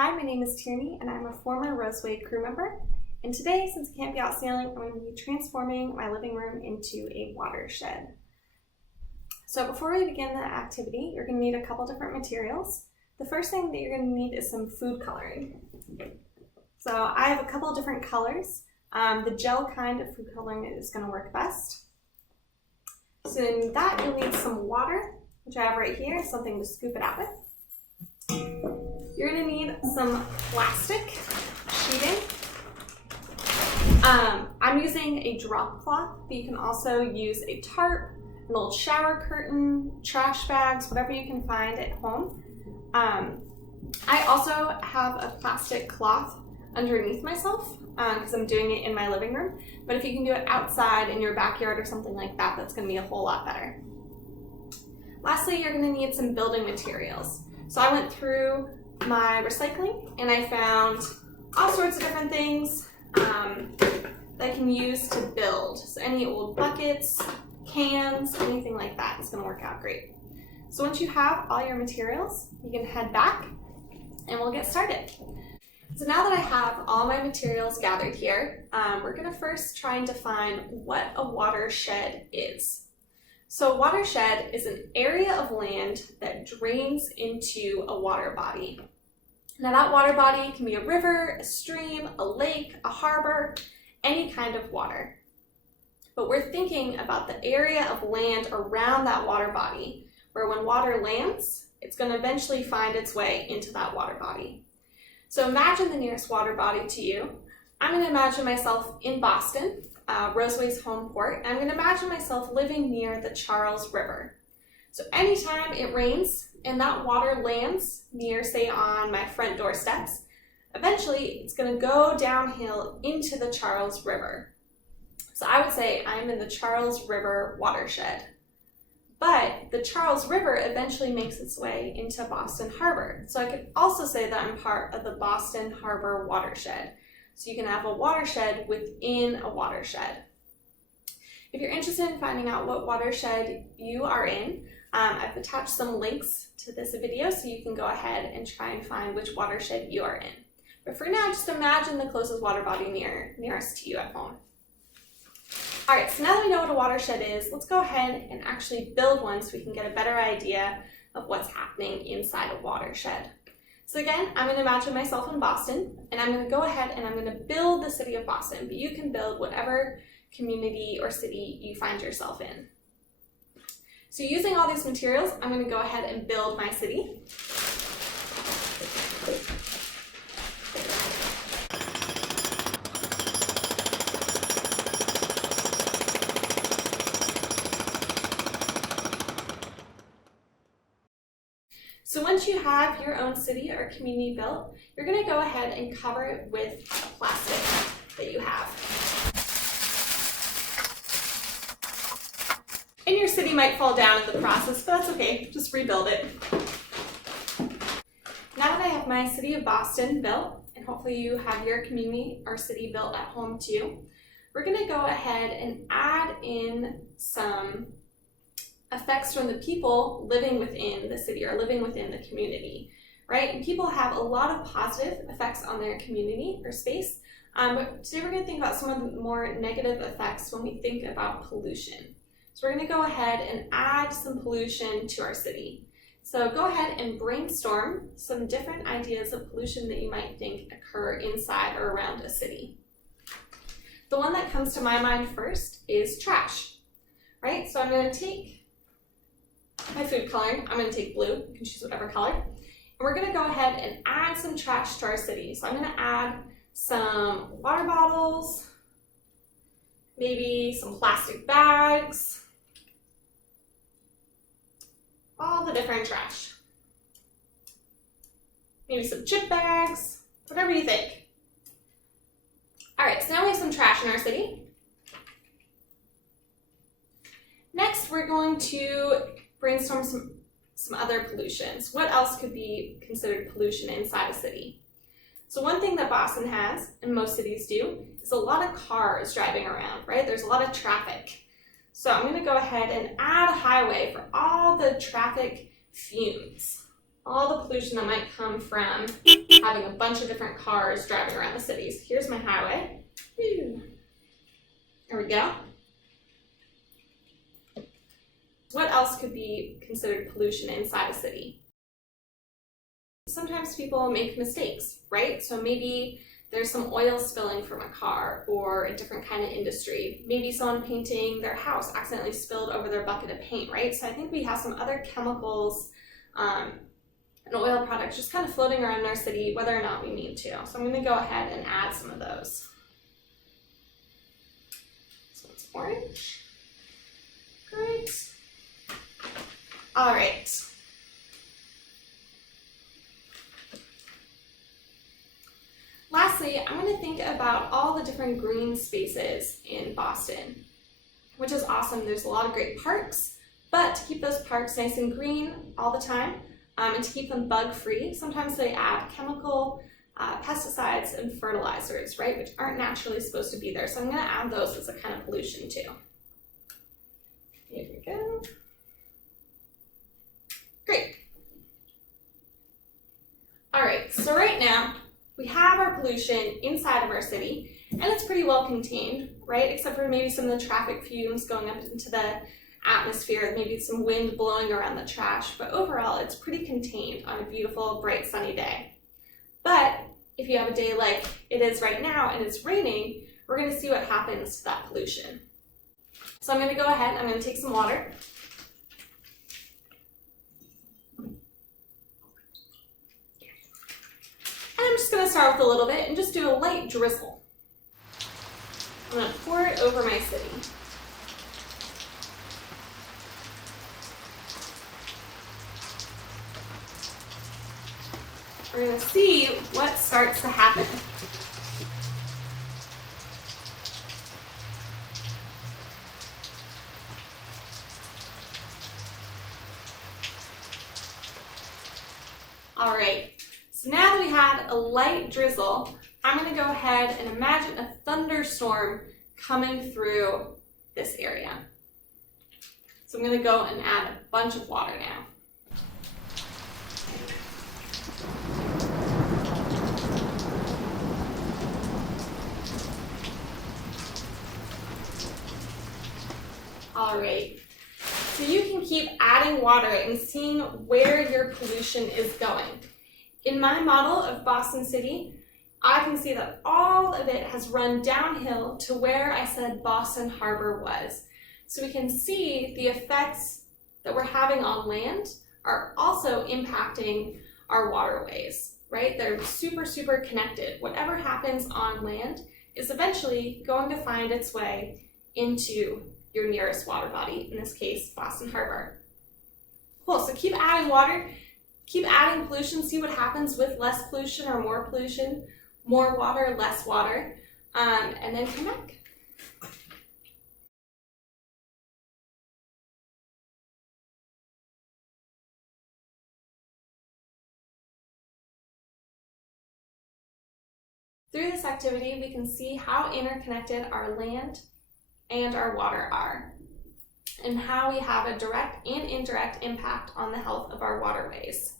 Hi, my name is Tierney and I'm a former Roseway crew member. And today, since I can't be out sailing, I'm going to be transforming my living room into a watershed. So before we begin the activity, you're going to need a couple different materials. The first thing that you're going to need is some food coloring. So I have a couple different colors. The gel kind of food coloring is going to work best. So in that, you'll need some water, which I have right here, something to scoop it out with. You're going to need some plastic sheeting. I'm using a drop cloth, but you can also use a tarp, an old shower curtain, trash bags, whatever you can find at home. I also have a plastic cloth underneath myself because I'm doing it in my living room. But if you can do it outside in your backyard or something like that, that's going to be a whole lot better. Lastly, you're going to need some building materials. So I went through my recycling and I found all sorts of different things that I can use to build. So any old buckets, cans, anything like that is going to work out great. So once you have all your materials, you can head back and we'll get started. So now that I have all my materials gathered here, we're going to first try and define what a watershed is. So a watershed is an area of land that drains into a water body. Now that water body can be a river, a stream, a lake, a harbor, any kind of water. But we're thinking about the area of land around that water body, where when water lands, it's going to eventually find its way into that water body. So imagine the nearest water body to you. I'm going to imagine myself in Boston, Roseway's home port, and I'm going to imagine myself living near the Charles River. So anytime it rains and that water lands near, say, on my front door steps, eventually it's going to go downhill into the Charles River. So I would say I'm in the Charles River watershed. But the Charles River eventually makes its way into Boston Harbor. So I could also say that I'm part of the Boston Harbor watershed. So you can have a watershed within a watershed. If you're interested in finding out what watershed you are in, I've attached some links to this video so you can go ahead and try and find which watershed you are in. But for now, just imagine the closest water body nearest to you at home. All right, so now that we know what a watershed is, let's go ahead and actually build one so we can get a better idea of what's happening inside a watershed. So again, I'm going to imagine myself in Boston, and I'm going to go ahead and I'm going to build the city of Boston, but you can build whatever community or city you find yourself in. So using all these materials, I'm going to go ahead and build my city. So once you have your own city or community built, you're going to go ahead and cover it with plastic that you have. And your city might fall down in the process, but that's okay, just rebuild it. Now that I have my city of Boston built, and hopefully you have your community or city built at home too, we're going to go ahead and add in some effects from the people living within the city or living within the community, right? And people have a lot of positive effects on their community or space, but today we're going to think about some of the more negative effects when we think about pollution. So we're going to go ahead and add some pollution to our city. So go ahead and brainstorm some different ideas of pollution that you might think occur inside or around a city. The one that comes to my mind first is trash, right? So I'm going to take my food coloring. I'm going to take blue. You can choose whatever color. And we're going to go ahead and add some trash to our city. So I'm going to add some water bottles, maybe some plastic bags, all the different trash. Maybe some chip bags, whatever you think. All right, so now we have some trash in our city. Next, we're going to brainstorm some other pollutions. What else could be considered pollution inside a city? So one thing that Boston has, and most cities do, is a lot of cars driving around, right? There's a lot of traffic. So I'm going to go ahead and add a highway for all the traffic fumes. all the pollution that might come from having a bunch of different cars driving around the cities. Here's my highway. Whew. There we go. What else could be considered pollution inside a city? Sometimes people make mistakes, right? So maybe there's some oil spilling from a car or a different kind of industry. Maybe someone painting their house accidentally spilled over their bucket of paint, right? So I think we have some other chemicals and oil products just kind of floating around in our city, whether or not we mean to. So I'm going to go ahead and add some of those. This one's orange. Great. All right. Lastly, I'm going to think about all the different green spaces in Boston, which is awesome. There's a lot of great parks, but to keep those parks nice and green all the time and to keep them bug-free, sometimes they add chemical pesticides and fertilizers, right, which aren't naturally supposed to be there. So I'm going to add those as a kind of pollution too. Here we go. Great. All right, so right now, we have our pollution inside of our city, and it's pretty well contained, right? Except for maybe some of the traffic fumes going up into the atmosphere, maybe some wind blowing around the trash, but overall it's pretty contained on a beautiful, bright, sunny day. But if you have a day like it is right now and it's raining, we're going to see what happens to that pollution. So I'm going to go ahead, I'm going to take some water. And I'm just going to start with a little bit and just do a light drizzle. I'm going to pour it over my city. We're going to see what starts to happen. All right. So now that we had a light drizzle, I'm going to go ahead and imagine a thunderstorm coming through this area. So I'm going to go and add a bunch of water now. All right. So you can keep adding water and seeing where your pollution is going. In my model of Boston City, I can see that all of it has run downhill to where I said Boston Harbor was. So we can see the effects that we're having on land are also impacting our waterways, right? They're super, super connected. Whatever happens on land is eventually going to find its way into your nearest water body, in this case, Boston Harbor. Cool, so keep adding water. Keep adding pollution, see what happens with less pollution or more pollution, more water, less water, and then come back. Through this activity, we can see how interconnected our land and our water are, and how we have a direct and indirect impact on the health of our waterways.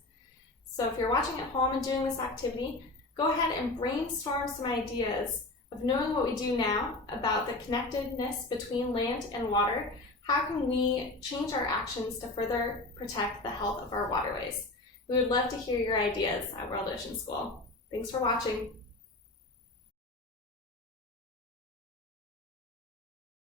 So if you're watching at home and doing this activity, go ahead and brainstorm some ideas of knowing what we do now about the connectedness between land and water. How can we change our actions to further protect the health of our waterways? We would love to hear your ideas at World Ocean School. Thanks for watching.